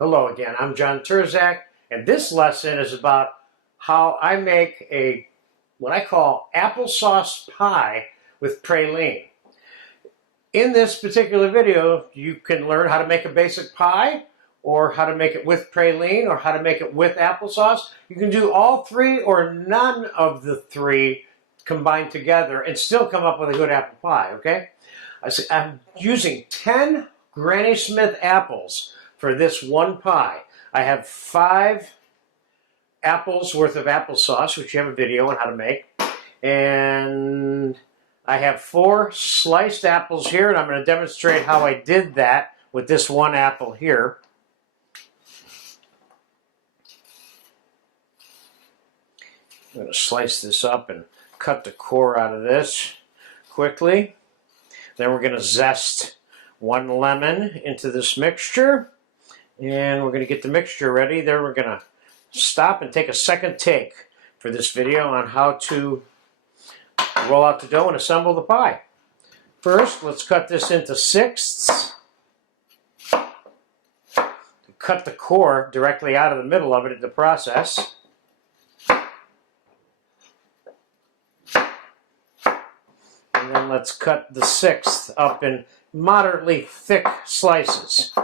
Hello again, I'm John Turzak, and this lesson is about how I make what I call applesauce pie with praline. In this particular video, you can learn how to make a basic pie, or how to make it with praline, or how to make it with applesauce. You can do all three or none of the three combined together and still come up with a good apple pie, okay? I'm using 10 Granny Smith apples for this one pie. I have 5 apples worth of applesauce, which you have a video on how to make. And I have 4 sliced apples here, and I'm going to demonstrate how I did that with this one apple here. I'm going to slice this up and cut the core out of this quickly. Then we're going to zest 1 lemon into this mixture. And we're going to get the mixture ready. Then we're going to stop and take a second take for this video on how to roll out the dough and assemble the pie. First, let's cut this into sixths. Cut the core directly out of the middle of it in the process. And then let's cut the sixth up in moderately thick slices.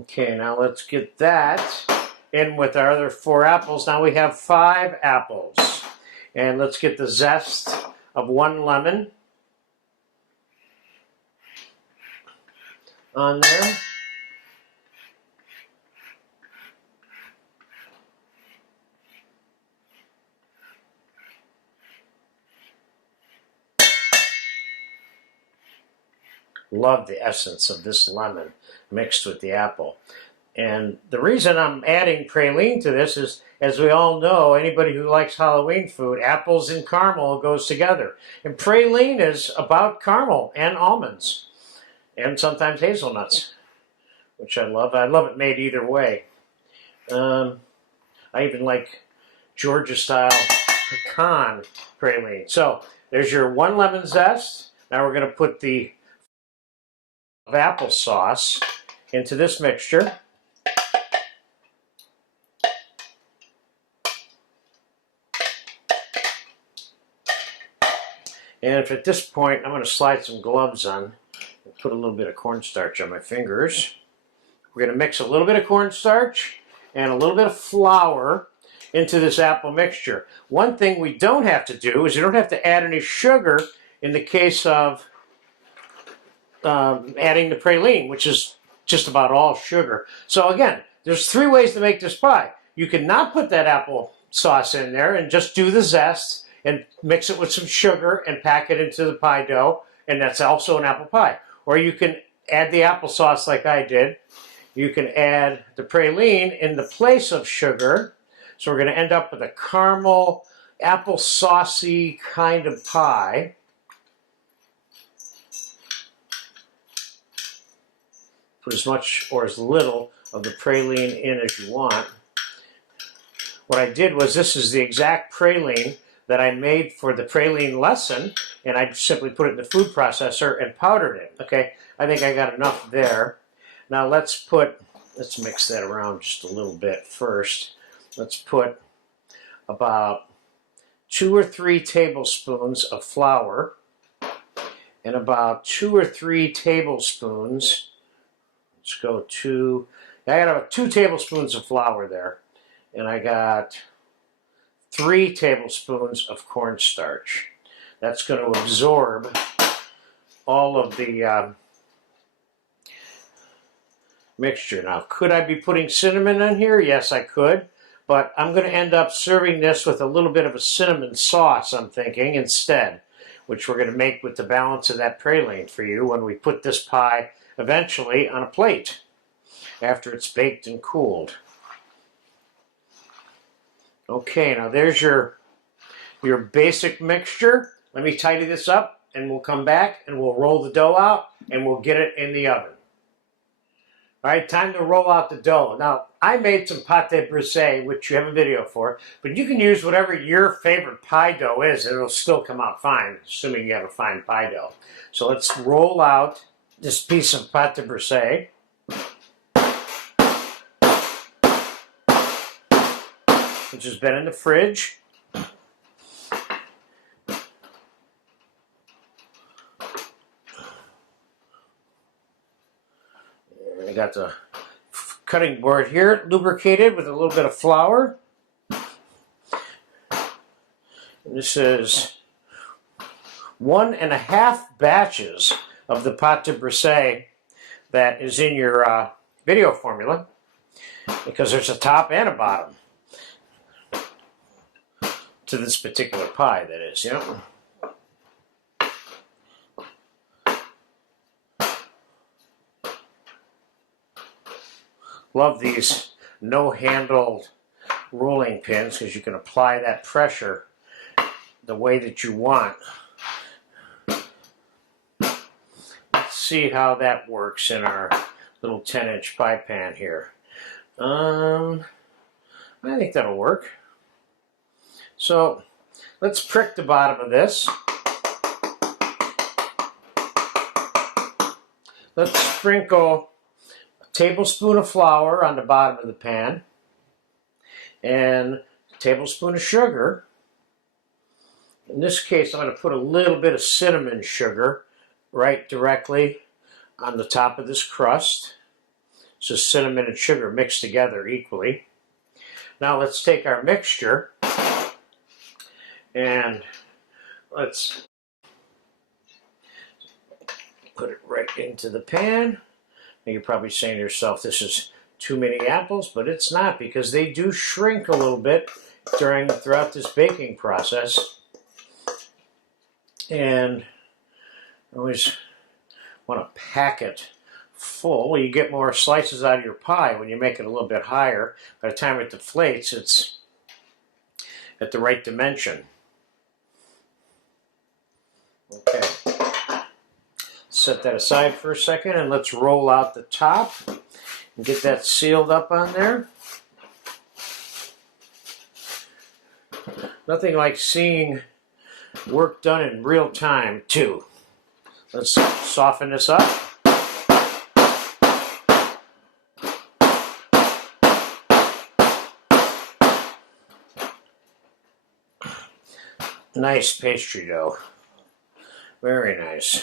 Okay, now let's get that in with our other 4 apples. Now we have 5 apples. And let's get the zest of 1 lemon on there. Love the essence of this lemon mixed with the apple. And the reason I'm adding praline to this is, as we all know, anybody who likes Halloween food, apples and caramel goes together. And praline is about caramel and almonds, and sometimes hazelnuts, which I love. I love it made either way. I even like Georgia-style pecan praline. So there's your 1 lemon zest. Now we're going to put the applesauce into this mixture. And if at this point I'm going to slide some gloves on and put a little bit of cornstarch on my fingers. We're going to mix a little bit of cornstarch and a little bit of flour into this apple mixture. One thing we don't have to do is you don't have to add any sugar in the case of adding the praline, which is just about all sugar. So again, there's 3 ways to make this pie. You can not put that apple sauce in there and just do the zest and mix it with some sugar and pack it into the pie dough, and that's also an apple pie. Or you can add the applesauce like I did. You can add the praline in the place of sugar. So we're going to end up with a caramel, apple saucy kind of pie. Put as much or as little of the praline in as you want. What I did was, this is the exact praline that I made for the praline lesson, and I simply put it in the food processor and powdered it. Okay, I think I got enough there. Now let's mix that around just a little bit first. Let's put about 2 or 3 tablespoons of flour and about 2 or 3 tablespoons. Let's go to, I got about 2 tablespoons of flour there, and I got 3 tablespoons of cornstarch. That's going to absorb all of the mixture. Now, could I be putting cinnamon in here? Yes, I could, but I'm going to end up serving this with a little bit of a cinnamon sauce, I'm thinking, instead, which we're going to make with the balance of that praline for you when we put this pie eventually on a plate after it's baked and cooled. Okay, now there's your basic mixture. Let me tidy this up and we'll come back and we'll roll the dough out and we'll get it in the oven. All right, time to roll out the dough. Now, I made some pate brisee, which you have a video for, but you can use whatever your favorite pie dough is, and it'll still come out fine, assuming you have a fine pie dough. So let's roll out this piece of pate brisee. Which has been in the fridge. I got the cutting board here lubricated with a little bit of flour. And this is 1.5 batches of the pate brisee that is in your video formula, because there's a top and a bottom to this particular pie, that is, you know. Love these no-handled rolling pins because you can apply that pressure the way that you want. Let's see how that works in our little 10-inch pie pan here. I think that'll work. So let's prick the bottom of this. Let's sprinkle a tablespoon of flour on the bottom of the pan and a tablespoon of sugar. In this case, I'm going to put a little bit of cinnamon sugar right directly on the top of this crust. So cinnamon and sugar mixed together equally. Now let's take our mixture and let's put it right into the pan. Now you're probably saying to yourself, this is too many apples, but it's not, because they do shrink a little bit throughout this baking process. And I always want to pack it full. You get more slices out of your pie when you make it a little bit higher. By the time it deflates, it's at the right dimension. Okay, set that aside for a second and let's roll out the top and get that sealed up on there. Nothing like seeing work done in real time too. Let's soften this up. Nice pastry dough. Very nice.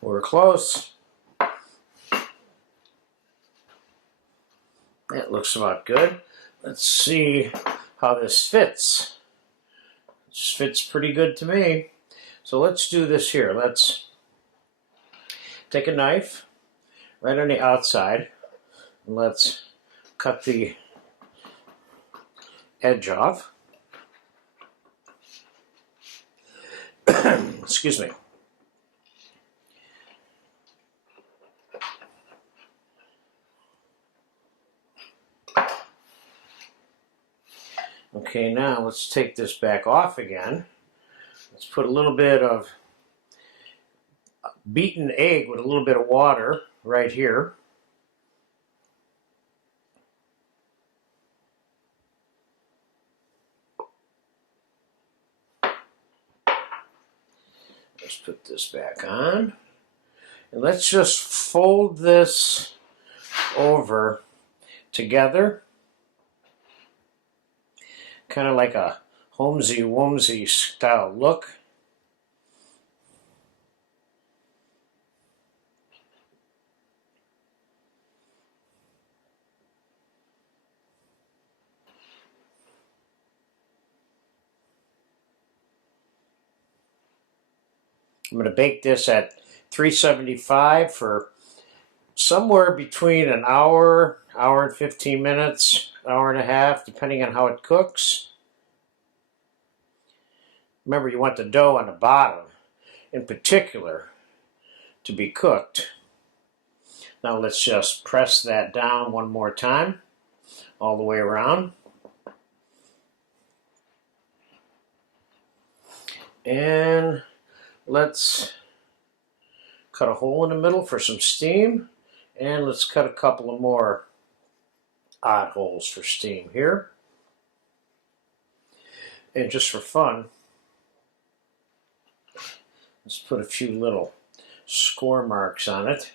We're close. That looks about good. Let's see how this fits. This fits pretty good to me. So let's do this here. Let's take a knife right on the outside and let's cut the edge off. Excuse me. Okay, now let's take this back off again. Let's put a little bit of beaten egg with a little bit of water right here. Let's put this back on. And let's just fold this over together. Kind of like a homesy-womsy style look. I'm going to bake this at 375 for somewhere between an hour, hour and 15 minutes, hour and a half, depending on how it cooks. remember you want the dough on the bottom in particular to be cooked. Now let's just press that down one more time, all the way around. And let's cut a hole in the middle for some steam. And let's cut a couple of more odd holes for steam here. And just for fun, let's put a few little score marks on it.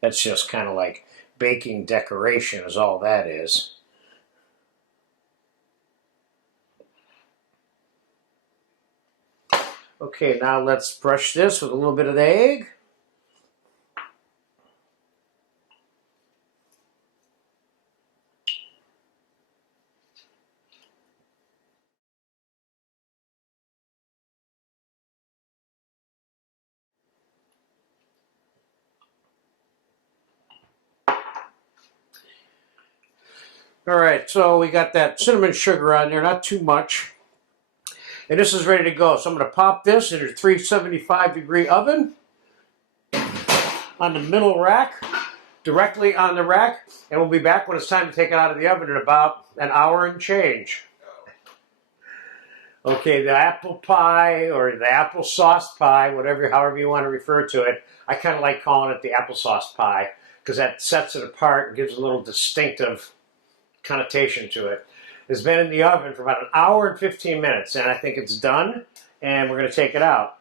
That's just kind of like baking decoration is all that is. Okay, now let's brush this with a little bit of the egg. All right, so we got that cinnamon sugar on there, not too much. And this is ready to go. So I'm going to pop this in a 375-degree oven on the middle rack, directly on the rack. And we'll be back when it's time to take it out of the oven in about an hour and change. Okay, the apple pie or the applesauce pie, however you want to refer to it, I kind of like calling it the applesauce pie because that sets it apart and gives a little distinctive connotation to it. It's been in the oven for about an hour and 15 minutes, and I think it's done, and we're going to take it out.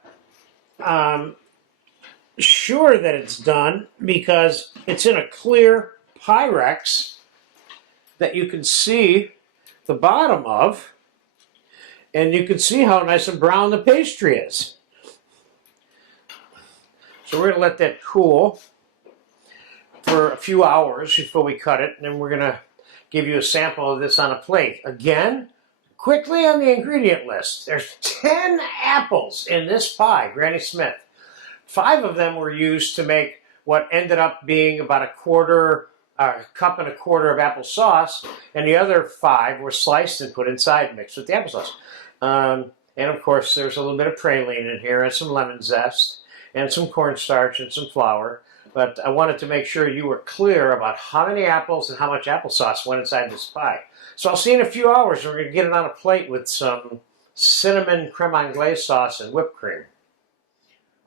Sure that it's done because it's in a clear Pyrex that you can see the bottom of, and you can see how nice and brown the pastry is. So we're going to let that cool for a few hours before we cut it, and then we're going to give you a sample of this on a plate. Again, quickly on the ingredient list, there's 10 apples in this pie, Granny Smith. 5 of them were used to make what ended up being about a cup and a quarter of applesauce, and the other 5 were sliced and put inside mixed with the applesauce. And of course, there's a little bit of praline in here, and some lemon zest, and some cornstarch, and some flour. But I wanted to make sure you were clear about how many apples and how much applesauce went inside this pie. So I'll see you in a few hours. We're going to get it on a plate with some cinnamon creme anglaise sauce and whipped cream.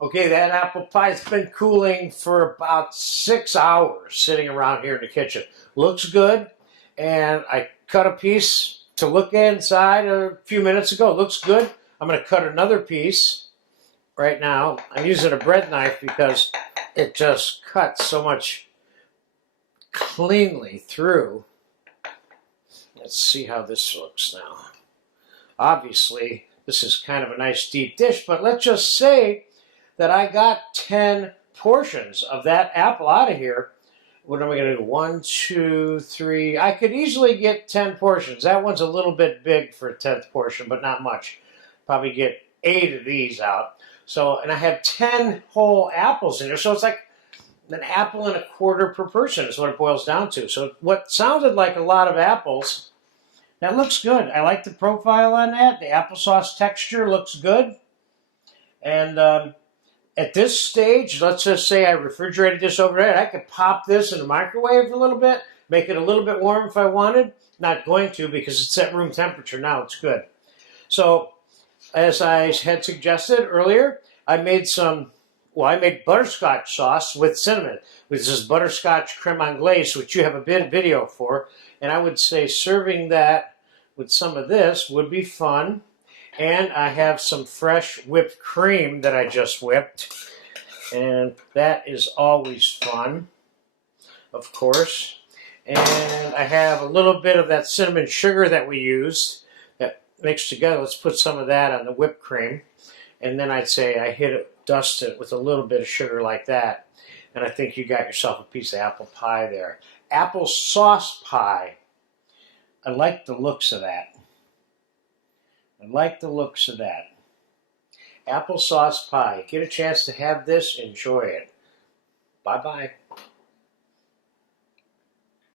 Okay, that apple pie's been cooling for about 6 hours sitting around here in the kitchen. Looks good, and I cut a piece to look inside a few minutes ago. Looks good. I'm going to cut another piece right now. I'm using a bread knife because it just cuts so much cleanly through. Let's see how this looks now. Obviously, this is kind of a nice deep dish, but let's just say that I got 10 portions of that apple out of here. What am I going to do? 1, 2, 3. I could easily get 10 portions. That one's a little bit big for a 10th portion, but not much. Probably get 8 of these out. So, and I have 10 whole apples in there, so it's like an apple and a quarter per person is what it boils down to. So what sounded like a lot of apples, that looks good. I like the profile on that. The applesauce texture looks good. And at this stage, let's just say I refrigerated this overnight. I could pop this in the microwave a little bit, make it a little bit warm if I wanted. Not going to because it's at room temperature now. It's good. So, as I had suggested earlier, I made butterscotch sauce with cinnamon. This is butterscotch creme anglaise, which you have a video for. And I would say serving that with some of this would be fun. And I have some fresh whipped cream that I just whipped. And that is always fun, of course. And I have a little bit of that cinnamon sugar that we used that mixed together. Let's put some of that on the whipped cream. And then I'd say I dust it with a little bit of sugar like that. And I think you got yourself a piece of apple pie there. Applesauce pie. I like the looks of that. I like the looks of that. Applesauce pie. Get a chance to have this, enjoy it. Bye-bye.